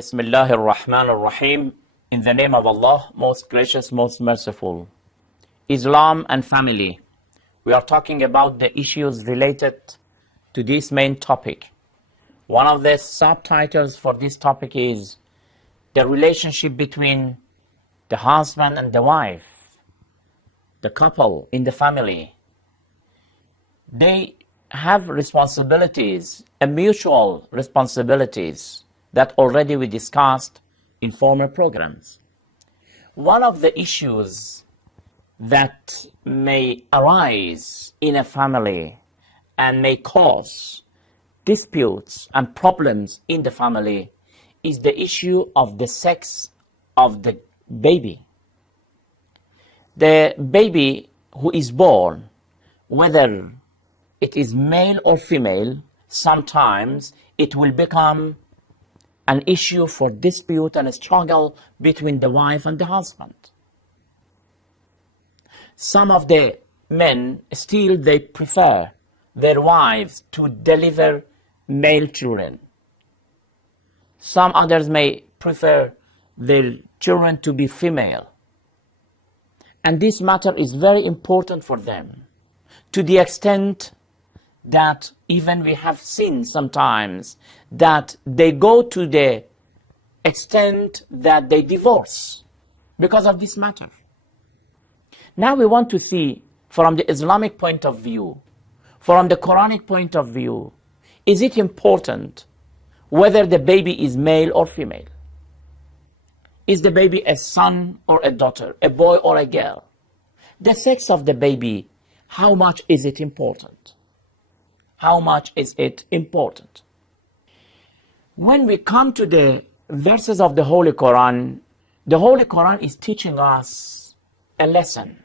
Bismillahir Rahmanir Rahim. In the name of Allah, most gracious, most merciful. Islam and family. We are talking about the issues related to this main topic. One of the subtitles for this topic is the relationship between the husband and the wife, the couple in the family. They have responsibilities, mutual responsibilities that already we discussed in former programs. One of the issues that may arise in a family and may cause disputes and problems in the family is the issue of the sex of the baby. The baby who is born, whether it is male or female, sometimes it will become an issue for dispute and a struggle between the wife and the husband. Some of the men still they prefer their wives to deliver male children. Some others may prefer their children to be female. And this matter is very important for them, to the extent that even we have seen sometimes that they go to the extent that they divorce because of this matter. Now we want to see from the Islamic point of view, from the Quranic point of view, is it important whether the baby is male or female? Is the baby a son or a daughter, a boy or a girl? The sex of the baby, how much is it important? How much is it important? When we come to the verses of the Holy Quran is teaching us a lesson,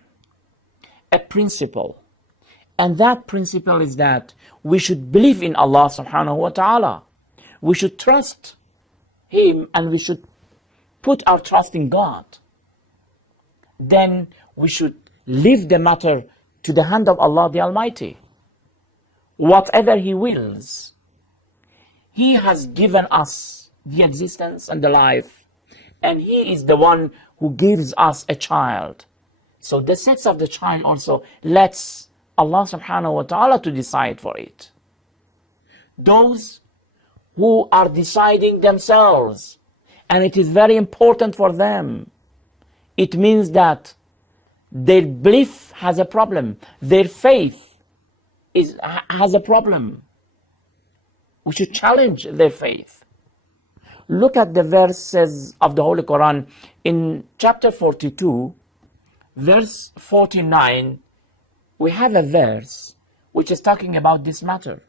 a principle. And that principle is that we should believe in Allah subhanahu wa ta'ala. We should trust Him and we should put our trust in God. Then we should leave the matter to the hand of Allah the Almighty. Whatever He wills, He has given us the existence and the life, and He is the one who gives us a child. So the sex of the child also lets Allah subhanahu wa ta'ala to decide for it. Those who are deciding themselves, and it is very important for them, it means that their belief has a problem, their faith has a problem. We should challenge their faith. Look at the verses of the Holy Quran in chapter 42, verse 49. We have a verse which is talking about this matter.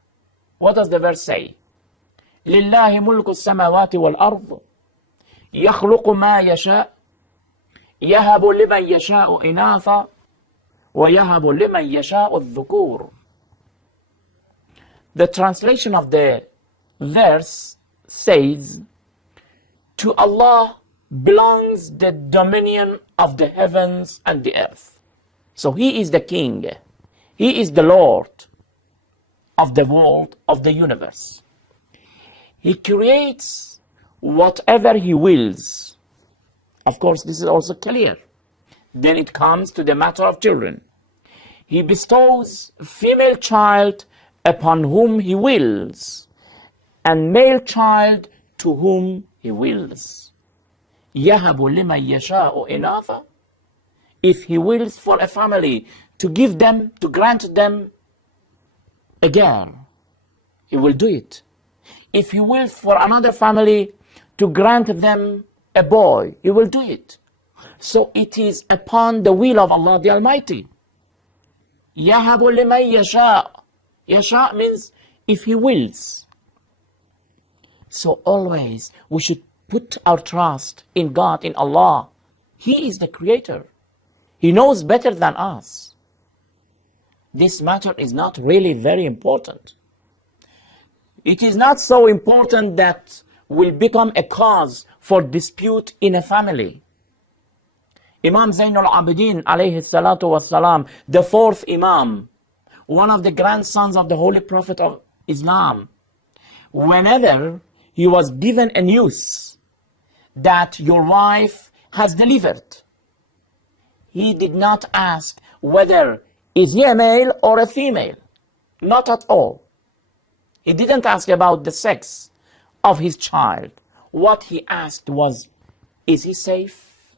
What does the verse say? لِلَّهِ مُلْكُ السَّمَاوَاتِ وَالْأَرْضِ يَخْلُقُ مَا يَشَاءُ يَهَبُ لِمَنْ يَشَاءُ إِنَاثًا وَيَهَبُ لِمَنْ يَشَاءُ الذُّكُورَ. The translation of the verse says, to Allah belongs the dominion of the heavens and the earth. So He is the King. He is the Lord of the world, of the universe. He creates whatever He wills. Of course, this is also clear. Then it comes to the matter of children. He bestows female child upon whom He wills, and male child to whom He wills. يَهَبُ لِمَنْ يَشَاءُ إِنَاثًا. If He wills for a family to give them, to grant them a girl, He will do it. If He wills for another family to grant them a boy, He will do it. So it is upon the will of Allah the Almighty. يَهَبُ لِمَنْ يَشَاءُ. Yasha means if He wills. So always we should put our trust in God, in Allah. He is the Creator. He knows better than us. This matter is not really very important. It is not so important that will become a cause for dispute in a family. Imam Zainul Abidin alayhi salatu wassalam, the fourth Imam, one of the grandsons of the Holy Prophet of Islam, whenever he was given a news that your wife has delivered. He did not ask whether is he a male or a female. Not at all. He didn't ask about the sex of his child. What he asked was, is he safe?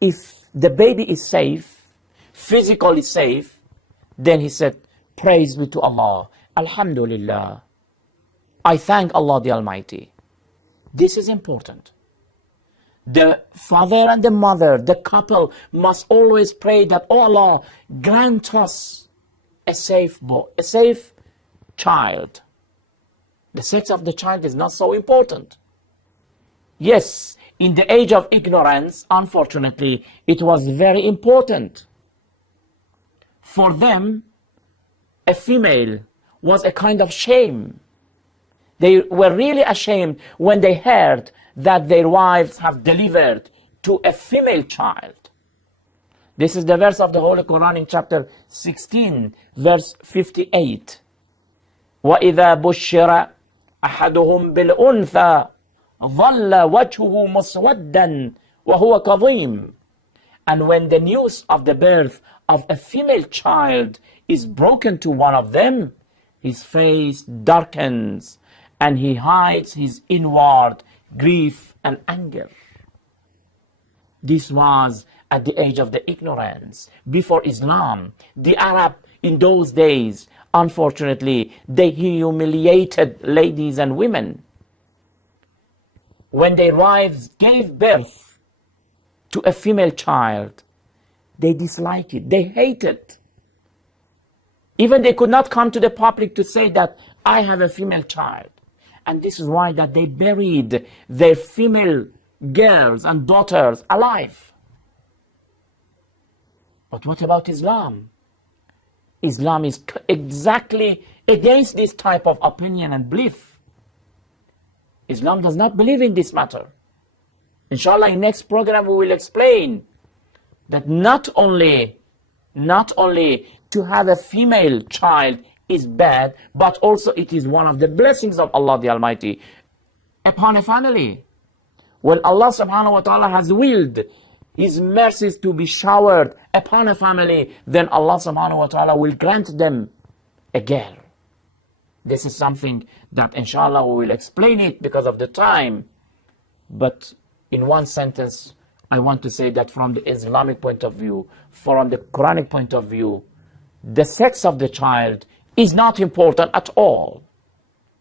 If the baby is safe, physically safe, then he said, praise be to Allah. Alhamdulillah. I thank Allah the Almighty. This is important. The father and the mother, the couple, must always pray that, oh Allah, grant us a safe child. The sex of the child is not so important. Yes, in the age of ignorance, unfortunately, it was very important. For them, a female was a kind of shame. They were really ashamed when they heard that their wives have delivered to a female child. This is the verse of the Holy Quran in chapter 16, verse 58. وَإِذَا بُشِّرَ أَحَدُهُمْ بِالْأُنْثَى ظَلَّ وَجْهُهُ مُسْوَدًّا وَهُوَ كَظِيمٌ. And when the news of the birth of a female child is broken to one of them, his face darkens and he hides his inward grief and anger. This was at the age of the ignorance, before Islam. The Arab in those days, unfortunately, they humiliated ladies and women. When their wives gave birth to a female child, they disliked it, they hated it. Even they could not come to the public to say that I have a female child. And this is why that they buried their female girls and daughters alive. But what about Islam? Islam is exactly against this type of opinion and belief. Islam does not believe in this matter. Inshallah, in next program we will explain that not only to have a female child is bad, but also it is one of the blessings of Allah the Almighty upon a family. When Allah subhanahu wa ta'ala has willed His mercies to be showered upon a family, then Allah subhanahu wa ta'ala will grant them a girl. This is something that inshallah we will explain it because of the time. But in one sentence, I want to say that from the Islamic point of view, from the Quranic point of view, the sex of the child is not important at all.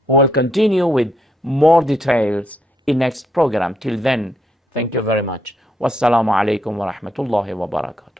We will continue with more details in next program. Till then, thank you very much. Wassalamu alaikum wa rahmatullahi wa barakatuh.